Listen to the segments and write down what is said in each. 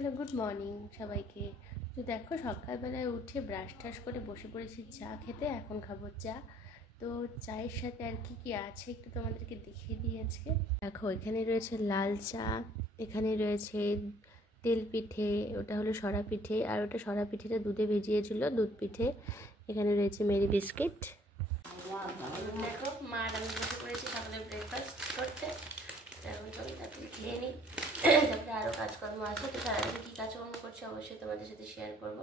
Hello, good morning সবাইকে। তো দেখো, সকালবেলায় উঠে ব্রাশ টাশ করে বসে পড়েছি চা খেতে। এখন খাবো চা। তো চায়ের সাথে আর কি কি আছে একটু তোমাদেরকে দেখিয়ে দিই আজকে। দেখো, এখানে রয়েছে লাল চা, এখানে রয়েছে তেল পিঠে, ওটা হলো সরা পিঠে, আর ওটা সরা পিঠেটা দুধে ভিজিয়েছিল, দুধ পিঠে। এখানে রয়েছে মেরি বিস্কিট। দেখো, মা আর আমি বসে পড়েছি সকালে ব্রেকফাস্ট করতে। তারপরে খেয়ে নিই, তারপরে আরও কাজকর্ম আছে। তো সারাদিন কী কাজকর্ম করছি অবশ্যই তোমাদের সাথে শেয়ার করবো।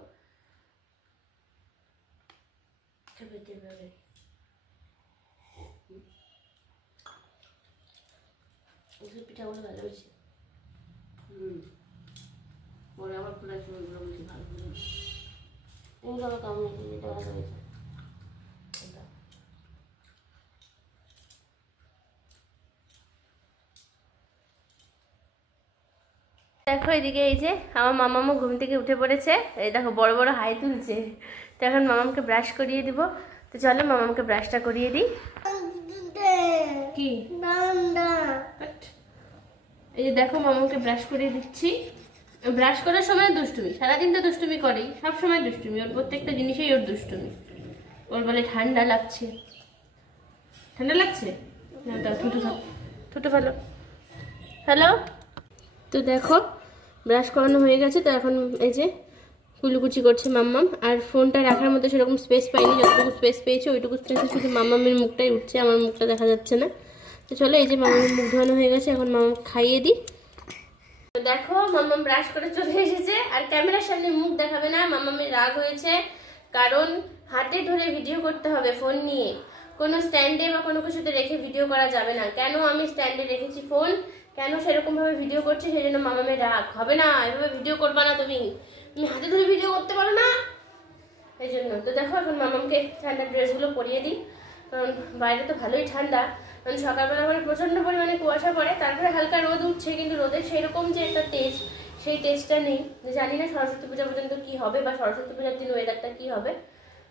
পিঠাগুলো ভালো হয়েছে। পরে আবার খোলা চুলগুলো বেশি ভালো করে তুমি আবার কেমন এটা ভালো হয়েছে। দেখো, এদিকে এই যে আমার মামামও ঘুম থেকে উঠে পড়েছে। এই দেখো, বড় বড় হাই তুলছে। তো এখন মামামকে ব্রাশ করিয়ে দিব। তো চলো মামামকে ব্রাশটা করিয়ে দিই। কি এই যে দেখো, মামাকে ব্রাশ করিয়ে দিচ্ছি। ব্রাশ করার সময় দুষ্টুমি, সারাদিন তো দুষ্টুমি করেই, সব সময় দুষ্টুমি। ওর প্রত্যেকটা জিনিসেই ওর দুষ্টুমি। ওর বলে ঠান্ডা লাগছে, ঠান্ডা লাগছে, থুতু ভালো। হ্যালো, তো দেখো ব্রাশ করানো হয়ে গেছে। তো এখন এই যে কুলুকুচি করছে মাম্মাম। আর ফোনটা রাখার মধ্যে সেরকম স্পেস পাইনি, যতটুকু স্পেস পেয়েছে ওইটুকু স্পেসে শুধু মাম্মামের মুখটাই উঠছে, আমার মুখটা দেখা যাচ্ছে না। তো চলো, এই যে মাম্মামের মুখ ধোয়ানো হয়ে গেছে, এখন মাম্মাম খাইয়ে দিই। তো দেখো, মাম্মাম ব্রাশ করে চলে এসেছে। আর ক্যামেরার সামনে মুখ দেখাবে না, মাম্মামের রাগ হয়েছে। কারণ হাতে ধরে ভিডিও করতে হবে ফোন নিয়ে, কোনো স্ট্যান্ডে বা কোনো কিছুতে রেখে ভিডিও করা যাবে না। কেন আমি স্ট্যান্ডে রেখেছি ফোন, কেন সেরকম ভাবে ভিডিও করছি, সেই জন্য মামামের রাগ। হবে না, এভাবে ভিডিও করবা না, তুমি হাতে ধরে ভিডিও করতে পারো না, এই জন্য। তো দেখো, এখন মামামকে ঠান্ডার ড্রেসগুলো পরিয়ে দিই, কারণ বাইরে তো ভালোই ঠান্ডা। কারণ সকালবেলা মানে প্রচন্ড পরিমাণে কুয়াশা পড়ে, তারপরে হালকা রোদ উঠছে, কিন্তু রোদের সেরকম যে একটা তেজ, সেই তেজটা নেই। জানি না সরস্বতী পূজা পর্যন্ত কি হবে, বা সরস্বতী পূজার দিন ওয়েদারটা কি হবে।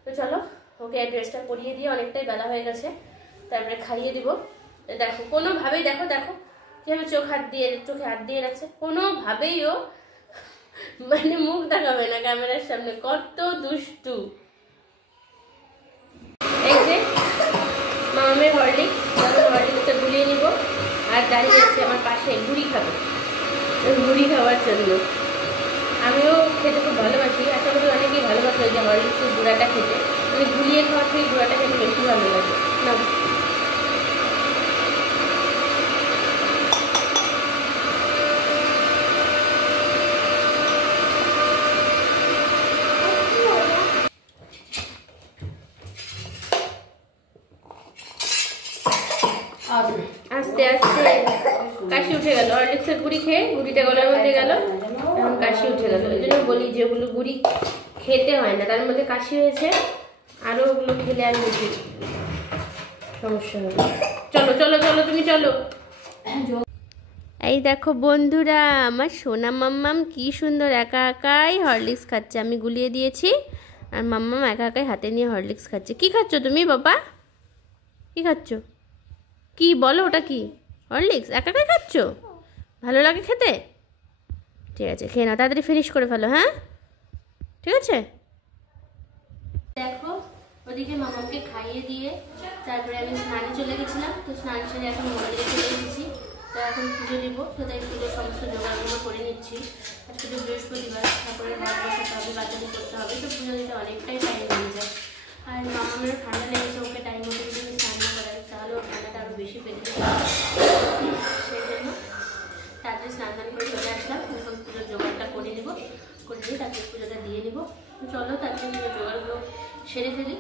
তো চলো, ওকে ড্রেসটা পরিয়ে দিয়ে, অনেকটাই বেলা হয়ে গেছে, তারপরে খাইয়ে দিব। দেখো, কোনোভাবেই দেখো দেখো কিভাবে চোখে হাত দিয়ে রাখছে। কোনোভাবেই ও মানে মুখ দেখাবে না ক্যামেরার সামনে, কত দুষ্টু। এই যে মামামের হরলিক্সটা গুলিয়ে নিব। আর দাঁড়িয়ে আছে আমার পাশে গুড়ি খাবে, গুড়ি খাওয়ার জন্য। আমিও খেতে খুব ভালোবাসি, আশা করি অনেকেই ভালোবাসে ওই যে হরলিক্সের গুঁড়াটা খেতে। মানে গুলিয়ে খাওয়ার থেকে গুঁড়াটা খেতে বেশি ভালো লাগে না। আস্তে আস্তে কাশি উঠে গেল, হরলিক্সের গুড়ি খেয়ে গুড়িটা গলার মধ্যে গেল, এখন কাশি উঠে গেল। ওই জন্য বলি যে ওগুলো গুড়ি খেতে হয় না, তার মধ্যে কাশি হয়েছে, আরো ওগুলো খেলে আর বেশি সমস্যা হবে। চলো চলো চলো, তুমি চলো। এই দেখো বন্ধুরা, আমার সোনা মাম্মাম কি সুন্দর একা একাই হরলিক্স খাচ্ছে। আমি গুলিয়ে দিয়েছি, আর মাম্মাম একা একাই হাতে নিয়ে হরলিক্স খাচ্ছে। কি খাচ্ছ তুমি বাবা, কি খাচ্ছ? কি বলো, ওটা কি? হরলিক্স একা একাই খাচ্ছ? ভালো লাগে খেতে? ঠিক আছে, খেয়ে নাও, তাড়াতাড়ি ফিনিশ করে ফেলো। হ্যাঁ, ঠিক আছে। দেখো, ওদিকে মামাকে খাইয়ে দিয়ে তারপরে আমি স্নানে চলে গেছিলাম। তো স্নান সেরে এখন মন্দিরে চলে গেছি। তো এখন পুজো দিব, তো তাই পুজোর সমস্ত জোগাড়গুলো করে নিচ্ছি। আজকে তো বৃহস্পতিবার, তারপরে ঘর বসাতে হবে, বাজারি করতে হবে। তো পুজো দিতে অনেকটাই টাইম হয়ে যায়। আর মামামের ঠান্ডা লেগেছে, ওকে টাইম মতো যদি আমি স্নান না করাই তাহলে ওর ঠান্ডাটা আরও বেশি বেড়ে যায়। সেই জন্য তাড়াতাড়ি স্নান টান করে চলে আসলাম। এখন পুজোর জোগাড়টা করে নেবো, করে নিয়ে তারপরে পুজোটা দিয়ে নেবো। চলো, তারপরে জোগাড়গুলো সেরে ফেলি।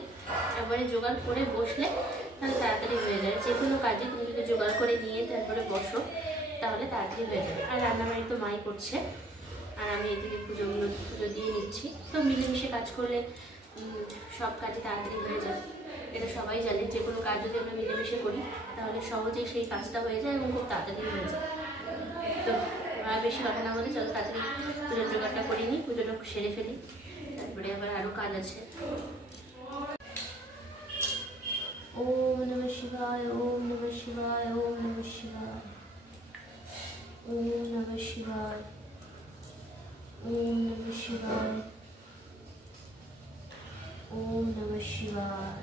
একবারে জোগাড় করে বসলে তাহলে তাড়াতাড়ি হয়ে যায়। যে কোনো কাজে তুমি যদি জোগাড় করে নিয়ে তারপরে বসো তাহলে তাড়াতাড়ি হয়ে যাবে। আর রান্নাবাড়ি তো মাই করছে, আর আমি এদিকে পুজো দিয়ে নিচ্ছি। তো মিলেমিশে কাজ করলে সব কাজে তাড়াতাড়ি হয়ে যায়, এটা সবাই জানে। যে কোনো কাজ যদি আমরা মিলেমিশে করি তাহলে সহজেই সেই কাজটা হয়ে যায় এবং খুব তাড়াতাড়ি হয়ে যায়। তো আর বেশি কথা না বলে চলো তাড়াতাড়ি পুজোর জোগাড়টা করে নিই, পুজোটা সেরে ফেলি, তারপরে আবার আরও কাজ আছে। ওম নমঃ শিবায়, ওম নমঃ শিবায়, ওম নমঃ শিবায়, ওম নমঃ শিবায়, ओम नमः शिवाय, ओम नमः शिवाय।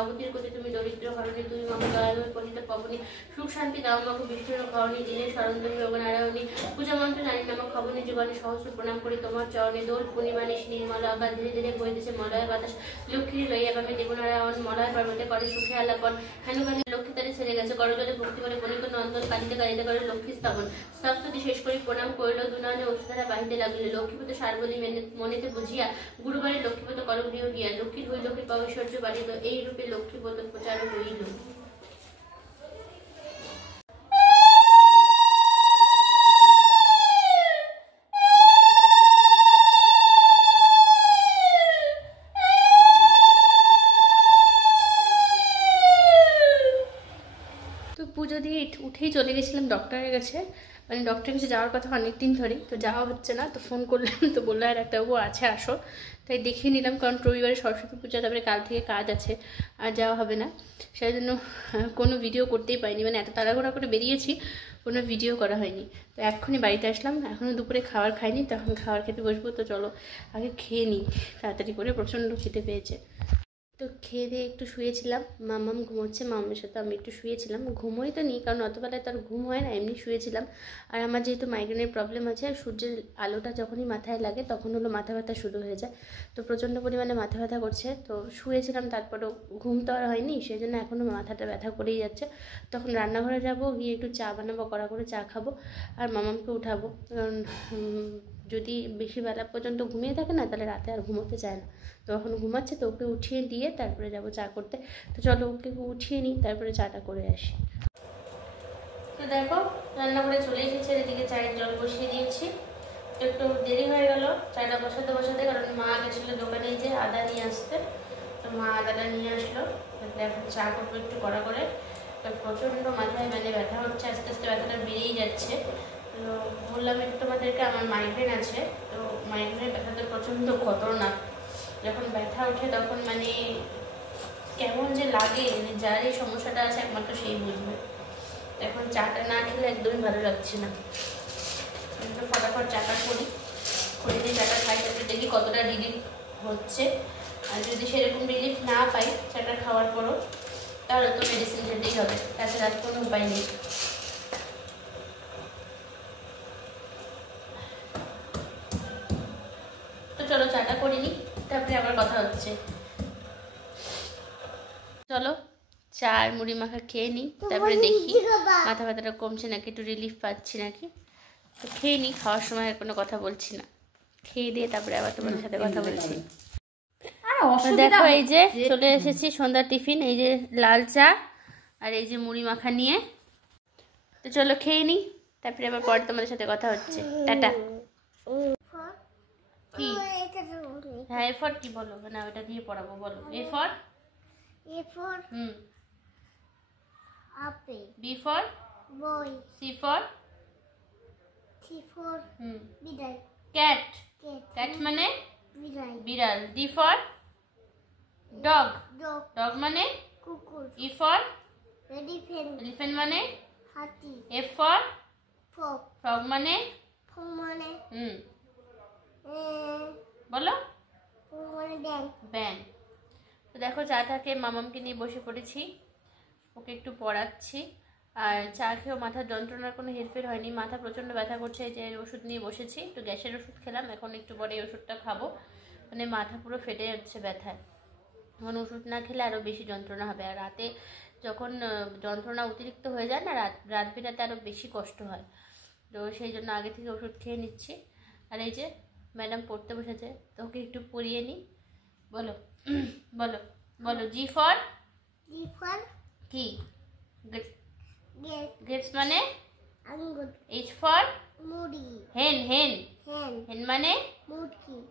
অবতীর কোতে তুমি দরিদ্র হরণী, তুমি মম দয়াময় পতিত পাবনী, সুখ শান্তি দাও মাগো বিষ্ণুর ঘরণী, দিনে শরণদেবী যোগনারায়ণী, পূজা মন্ত্র নারী নামক খবনী যুগানে সহস্র প্রণাম করি তোমার চরণে। দোল পূর্ণিমানিস নির্মল আকাশ, ধীরে ধীরে বইতেছে মলয় বাতাস, লক্ষ্মীর লইয়া বামে দেবনারায়ণ, মলয় পর্বতে করে সুখে আলাপন, হেনুকালী লক্ষ্মী তারে ছেড়ে গেছে, করজলে ভক্তি করে বণিক নন্দন, কালিতে কালিতে করে লক্ষ্মী স্থাপন। স্তবস্তুতি শেষ করি প্রণাম করিল, দুনয়নে অশ্রুধারা বাহিতে লাগিল, লক্ষ্মীপত সারবলি মনেতে বুঝিয়া গুরুবারে লক্ষ্মীপত কর গৃহ গিয়া, লক্ষ্মীর হইল কৃপা ঐশ্বর্য বাড়িল, এই রূপে লক্ষ্মীপত প্রচার হইল। পুজো দিয়ে উঠেই চলে গেছিলাম ডক্টরের কাছে, মানে ডক্টরের কাছে যাওয়ার কথা অনেক দিন ধরেই, তো যাওয়া হচ্ছে না, তো ফোন করলাম, তো বললো আর ডাক্তারবাবু আছে আসো, তাই দেখিয়ে নিলাম, কারণ রবিবারে সরস্বতী পূজা, তারপরে কাল থেকে কাজ আছে, আর যাওয়া হবে না, সেই জন্য কোনো ভিডিও করতেই পারিনি, মানে এত তাড়াহুড়া করে বেরিয়েছি, কোনো ভিডিও করা হয়নি। তো এক্ষুনি বাড়িতে আসলাম, এখনও দুপুরে খাবার খাইনি, তখন খাবার খেতে বসবো, তো চলো আগে খেয়ে নিই তাড়াতাড়ি করে, প্রচণ্ড খেতে পেয়েছে। তো খেয়ে দিয়ে একটু শুয়েছিলাম, মামাম ঘুমোচ্ছে, মামার সাথে আমি একটু শুয়েছিলাম, ঘুমোই তো নিই, কারণ অতবেলায় তার ঘুম হয় না, এমনি শুয়েছিলাম। আর আমার যেহেতু মাইগ্রেনের প্রবলেম আছে, সূর্যের আলোটা যখনই মাথায় লাগে তখন হলো মাথা ব্যথা শুরু হয়ে যায়, তো প্রচণ্ড পরিমাণে মাথা ব্যথা করছে, তো শুয়েছিলাম, তারপরেও ঘুম তো আর হয়নি, সেই জন্য এখনও মাথাটা ব্যথা করেই যাচ্ছে। তখন রান্নাঘরে যাব, গিয়ে একটু চা বানাবো, কড়া করে চা খাবো, আর মামামকে উঠাবো, কারণ যদি বেশি বেলা পর্যন্ত ঘুমিয়ে থাকে না, তাহলে রাতে আর ঘুমোতে চায় না, তো এখন ঘুমাচ্ছে, তো ওকে উঠিয়ে দিয়ে তারপরে যাব চা করতে। তো চলো ওকে উঠিয়ে নিই, তারপরে চাটা করে আসি। তো দেখো রান্না করে চলে এসেছে, এদিকে চায়ের জল বসিয়ে দিয়েছি, একটু দেরি হয়ে গেল চাটা বসাতে বসাতে, কারণ মা গেছিলো দোকানে যে আদা নিয়ে আসতে, তো মা আদাটা নিয়ে আসলো, এখন চা করবো একটু কড়া করে। তো প্রচণ্ড মাথায় মানে ব্যথা হচ্ছে, আস্তে আস্তে ব্যথাটা বেড়েই যাচ্ছে। তো বললাম একটু তোমাদেরকে, আমার মাইগ্রেন আছে, তো মাইগ্রেনের ব্যথা তো প্রচণ্ড খতরনাক, যখন ব্যথা ওঠে তখন মানে কেমন যে লাগে, মানে যার এই সমস্যাটা আছে একমাত্র সেই বুঝবে। এখন চাটা না খেলে একদমই ভালো লাগছে না, কিন্তু ফটাফট চাটা করি, করে দিয়ে চাটা খাই, তারপরে দেখি কতটা রিলিফ হচ্ছে, আর যদি সেরকম রিলিফ না পাই চাটা খাওয়ার পরও, তাহলে তো মেডিসিন খেতেই হবে, তাছাড়া আর কোনো উপায় নেই। তো চলো চাটা করে নিই, তারপরে আবার কথা হচ্ছে। চলো চা আর মুড়ি মাখা খেয়ে নিই, তারপরে দেখি মাথা ব্যথাটা কমছে নাকি, একটু রিলিফ পাচ্ছি নাকি। তো খেয়ে নিই, খাওয়ার সময় আর কোনো কথা বলছি না, খেয়ে দিয়ে তারপরে আবার তোমাদের সাথে কথা বলছি। দেখো এই যে চলে এসেছি সন্ধ্যার টিফিন, এই যে লাল চা আর এই যে মুড়ি মাখা নিয়ে। তো চলো খেয়ে নিই, তারপরে আবার পরে তোমাদের সাথে কথা হচ্ছে। টাটা। কি হ্যাঁ এ ফর কি বলো, না ওটা দিয়ে পড়াবো, বলো। A for apple, B for boy, C for বিড়াল, cat, cat মানে বিড়াল, D for dog, dog মানে কুকুর, E for elephant মানে হাতি, F for frog মানে বলো ব্যাং। তো দেখো চাটাকে মামামকে নিয়ে বসে পড়েছি, ওকে একটু পড়াচ্ছি, আর চা খেয়েও মাথার যন্ত্রণার কোনো হেরফের হয়নি। মাথা প্রচণ্ড ব্যথা করছে, এই যে ওষুধ নিয়ে বসেছি, একটু গ্যাসের ওষুধ খেলাম, এখন একটু পরে এই ওষুধটা খাবো। মানে মাথা পুরো ফেটে যাচ্ছে ব্যথায়, এখন ওষুধ না খেলে আরও বেশি যন্ত্রণা হবে। আর রাতে যখন যন্ত্রণা অতিরিক্ত হয়ে যায় না, রাত বিরাতে আরও বেশি কষ্ট হয়। তো সেই জন্য আগে থেকে ওষুধ খেয়ে নিচ্ছি। আর এই যে ম্যাডাম পড়তে বসেছে, তো ওকে একটু পড়িয়ে নিই। বলো বলো বলো। জি ফর কি? গ্রেপস মানে আঙ্গুর। এইচ ফর মুরগি। হেন হেন হেন মানে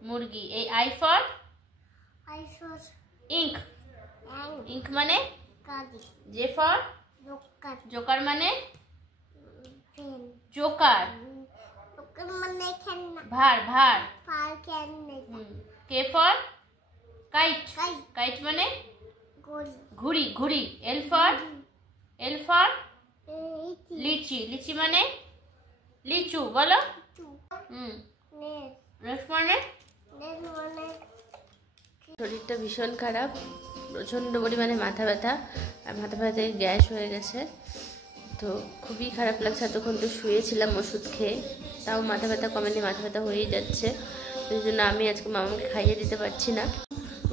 মুরগি। এই আই ফর ইঙ্ক। ইঙ্ক মানে জে ফর জোকার মানে জোকার। ভার ভার। K for kite. কাইট মানে ঘুড়ি ঘুড়ি। এল ফর লিচি। লিচি মানে লিচু। বলো। মানে শরীরটা ভীষণ খারাপ, প্রচণ্ড পরিমাণে মাথা ব্যথা, আর মাথা ব্যথায় গ্যাস হয়ে গেছে। তো খুবই খারাপ লাগছে। এতক্ষণ তো শুয়েছিলাম ওষুধ খেয়ে, তাও মাথা ব্যথা কমেনি, মাথা ব্যথা হয়েই যাচ্ছে। ওই জন্য আমি আজকে মামাকে খাইয়ে দিতে পারছি না,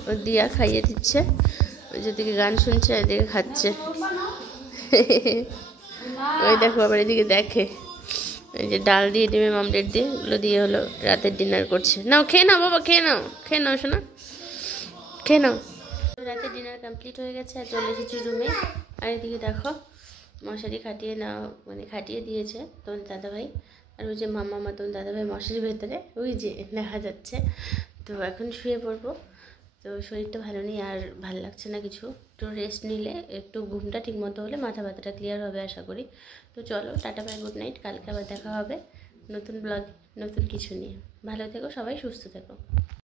ও দিয়া খাইয়ে দিচ্ছে। ওই যেদিকে গান শুনছে এদিকে খাচ্ছে। ওই দেখো আবার এদিকে দেখে, এই যে ডাল দিয়ে ডিমের মামলেট দিয়ে ওগুলো দিয়ে হলো রাতের ডিনার করছে। নাও খেয়ে নাও বাবা, খেয়ে নাও শোনা, খেয়ে নাও। রাতের ডিনার কমপ্লিট হয়ে গেছে, আর চলে এসেছি রুমে। আর এদিকে দেখো মশারি খাটিয়ে নাও, মানে খাটিয়ে দিয়েছে তোমার দাদাভাই। আর ওই যে মামা তোমার দাদাভাই মশারির ভেতরে, ওই যে দেখা যাচ্ছে। তো এখন শুয়ে পড়বো। তো শরীরটা ভালো নেই, আর ভালো লাগছে না কিছু। একটু রেস্ট নিলে, একটু ঘুমটা ঠিক মতো হলে মাথা ব্যথাটা ক্লিয়ার হবে আশা করি। তো চলো, টাটা বাই, গুড নাইট। কালকে আবার দেখা হবে নতুন ব্লগ, নতুন কিছু নিয়ে। ভালো থেকো সবাই, সুস্থ থেকো।